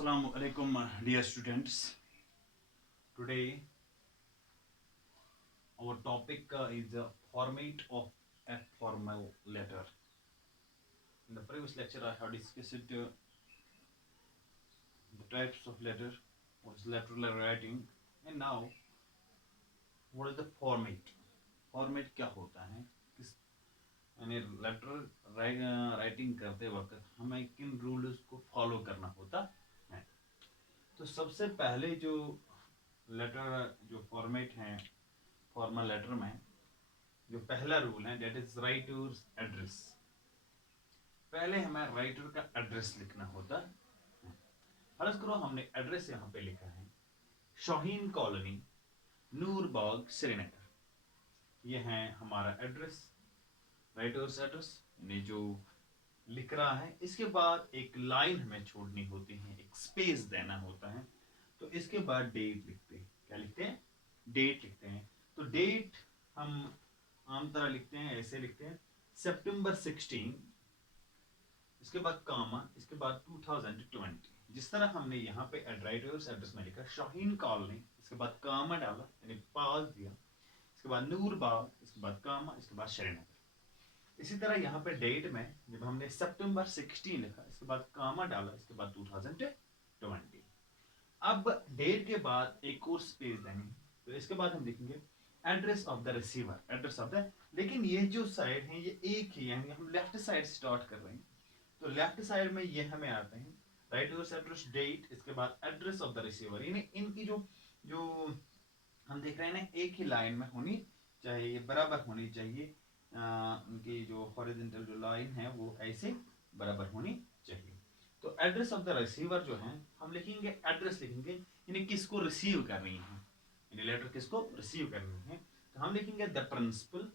Assalamu alaikum, dear students. Today, our topic is the format of a formal letter. In the previous lecture, I have discussed the types of letter, what is lateral writing, and now, what is the format? Format क्या होता है? किस यानी letter writing करते वक्त हमें किन rules को फॉलो करना होता है? तो सबसे पहले जो लेटर जो फॉर्मेट है फॉर्मल लेटर में जो पहला रूल है दैट इज राइटर्स एड्रेस। पहले हमें राइटर का एड्रेस लिखना होता है। फर्ज करो हमने एड्रेस यहाँ पे लिखा है शाहीन कॉलोनी, नूरबाग, श्रीनगर। ये है हमारा एड्रेस, राइटर्स एड्रेस ने जो लिख रहा है। इसके बाद एक लाइन हमें छोड़नी होती है, एक स्पेस देना होता है। तो इसके बाद डेट लिखते हैं। क्या लिखते हैं? डेट लिखते हैं। तो डेट हम आम तरह लिखते हैं, ऐसे लिखते हैं सितंबर 16, इसके बाद कामा, इसके बाद 2020। जिस तरह हमने यहाँ पे राइटर्स एड्रेस में लिखा शाहीन कॉलोनी, इसके बाद कामा डाला यानी पास दिया, इसके बाद नूरबाग, इसके बाद कामा, इसके बाद श्रीनगर। इसी तरह यहाँ पे डेट में जब हमने सितंबर 16 लिखा, इसके बाद कामा डाला, इसके बाद 2020। अब डेट के बाद एक और स्पेस देंगे, तो इसके बाद हम लिखेंगे address of the receiver, address of the. लेकिन ये जो साइड है ये एक ही, यानी हम लेफ्ट साइड स्टार्ट कर रहे हैं। तो लेफ्ट साइड में ये हमें आते हैं राइटर्स एड्रेस, डेट, इसके बाद एड्रेस ऑफ द रिसीवर। यानी इनकी जो जो हम देख रहे हैं ना, एक ही लाइन में होनी चाहिए, बराबर होनी चाहिए। उनकी जो हॉरिजॉन्टल जो लाइन है वो ऐसे बराबर होनी चाहिए। तो एड्रेस ऑफ द रिसीवर जो है हम लिखेंगे, एड्रेस लिखेंगे यानी किसको रिसीव करनी है, यानी लेटर किसको रिसीव करनी है। तो हम लिखेंगे the principal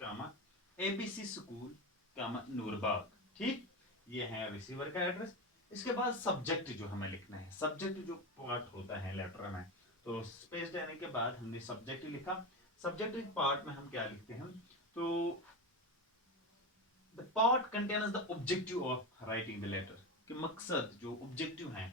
comma ABC school comma Noorbagh. ठीक, ये है रिसीवर का एड्रेस। इसके बाद सब्जेक्ट जो हमें लिखना है, सब्जेक्ट जो पार्ट होता है लेटर में, तो स्पेस देने के बाद हमने सब्जेक्ट लिखा। सब्जेक्ट पार्ट में हम क्या लिखते हैं? तो the part contains the objective of writing the letter, कि मकसद जो ऑब्जेक्टिव है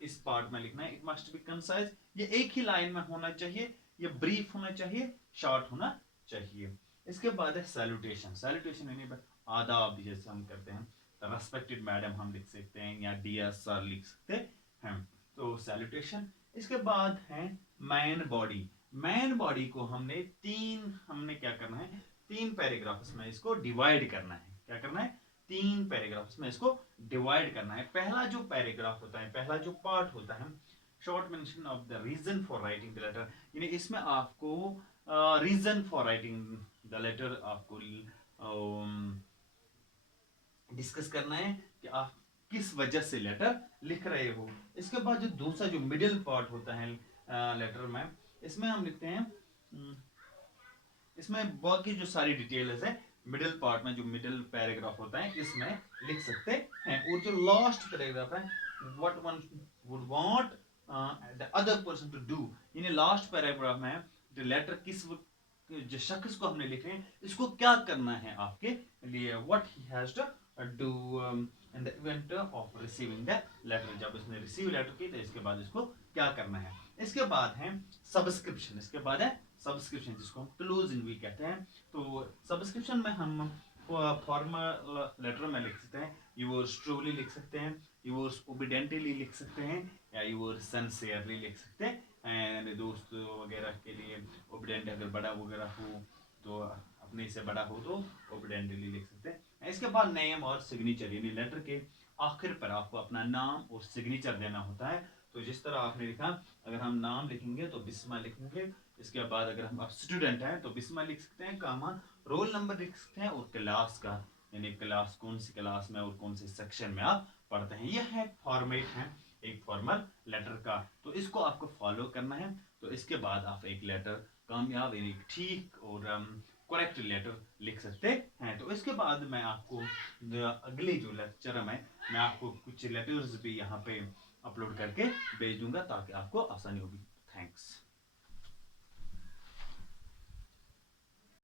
इस पार्ट में लिखना है। इट मस्ट बी कंसाइज, ये एक ही लाइन में होना चाहिए, ये ब्रीफ होना चाहिए, शॉर्ट होना चाहिए। इसके बाद है सैल्यूटेशन। सैल्यूटेशन यानी आदाब, जैसे हम करते हैं रेस्पेक्टेड मैडम हम लिख सकते हैं, या डियर सर लिख सकते हैं। तो सैल्यूटेशन। इसके बाद है मैन बॉडी। मैन बॉडी को हमने क्या करना है, 3 पैराग्राफ्स में इसको डिवाइड करना है। क्या करना है? 3 पैराग्राफ्स में इसको डिवाइड करना है। पहला जो पैराग्राफ होता है, पहला जो पार्ट होता है, short mention of the reason for writing the letter, यानी इसमें आपको reason for writing the letter आपको डिस्कस करना है कि आप किस वजह से लेटर लिख रहे हो। इसके बाद जो दूसरा जो मिडिल पार्ट होता है लेटर में, इसमें हम लिखते हैं इसमें बाकी जो सारी डिटेल्स है मिडिल पार्ट में, जो मिडिल पैराग्राफ होता है इसमें लिख सकते हैं। और जो लास्ट पैराग्राफ है, what one would want the other person to do, यानी लास्ट पैराग्राफ में जो लेटर किस जो शख्स को हमने लिखे हैं इसको क्या करना है आपके लिए, what he has to do in the event of receiving the letter. जब उसने रिसीव लेटर की तो इसके बाद इसको क्या करना है। इसके बाद है सब्सक्रिप्शन। इसके बाद है सब्सक्रिप्शन, जिसको हम क्लोजिंग भी कहते हैं। तो सब्सक्रिप्शन में हम फॉर्मल लेटर में लिख सकते हैं योर्स ट्रूली लिख सकते हैं, योर्स ओबीडेंटली लिख सकते हैं, या योर्स सिंसियरली लिख सकते हैं। एंड दोस्त वगैरह के लिए ओबीडेंट अगर बड़ा वगैरह हो तो अपने से बड़ा हो तो ओबीडेंटली लिख सकते हैं। इसके बाद नेम और सिग्नेचर, यानी लेटर के आखिर पर आपको अपना नाम और सिग्नेचर देना होता है। तो जिस तरह आपने लिखा, अगर हम नाम लिखेंगे तो बिस्मा लिखेंगे। इसके बाद अगर हम स्टूडेंट हैं तो बिस्मा लिख सकते हैं, कामा रोल नंबर लिख सकते हैं, और क्लास का, यानी क्लास कौन सी क्लास में और कौन से सेक्शन में आप पढ़ते हैं। यह है फॉर्मेट है एक फॉर्मल लेटर का। तो इसको आपको फॉलो करना है। तो इसके बाद आप एक लेटर कामयाब यानी ठीक और करेक्ट लेटर लिख सकते हैं। तो इसके बाद मैं आपको अगले जो लेक्चर में मैं आपको कुछ लेटर्स भी यहाँ पे अपलोड करके भेज दूंगा ताकि आपको आसानी होगी। थैंक्स।